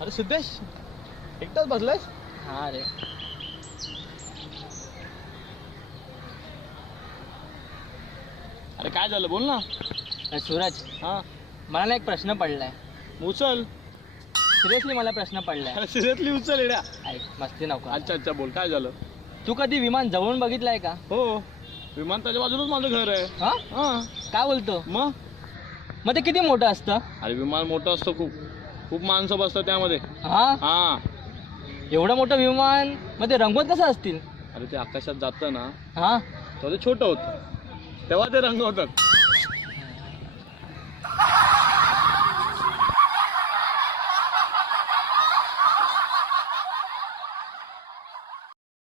अरे सिद्धेश, एकटाच बसलायस? हा रे. अरे काय झालं, बोल ना. सूरज, हा, मला ना एक प्रश्न पडलाय. उचल. सिरियसली मला प्रश्न पडलाय. अरे सिरियसली उचल येड्या. ऐक, मस्ती नको. अच्छा अच्छा, बोल काय झालं. तू कधी विमान जवळून बघितलंय का? हो, विमानताच्या बाजूलाच माझं घर आहे. हा, हा, काय बोलतो? मग ते किती मोठं असतं? अरे विमान मोठं असतं, खूप खूप माणसं बसतात त्यामध्ये. हा, हा, एवढं मोठं विमान मध्ये रंगवत कसं असतील? अरे ते आकाशात जातं ना, हा, तेव्हा ते छोटं होतं, तेव्हा ते रंग होतात.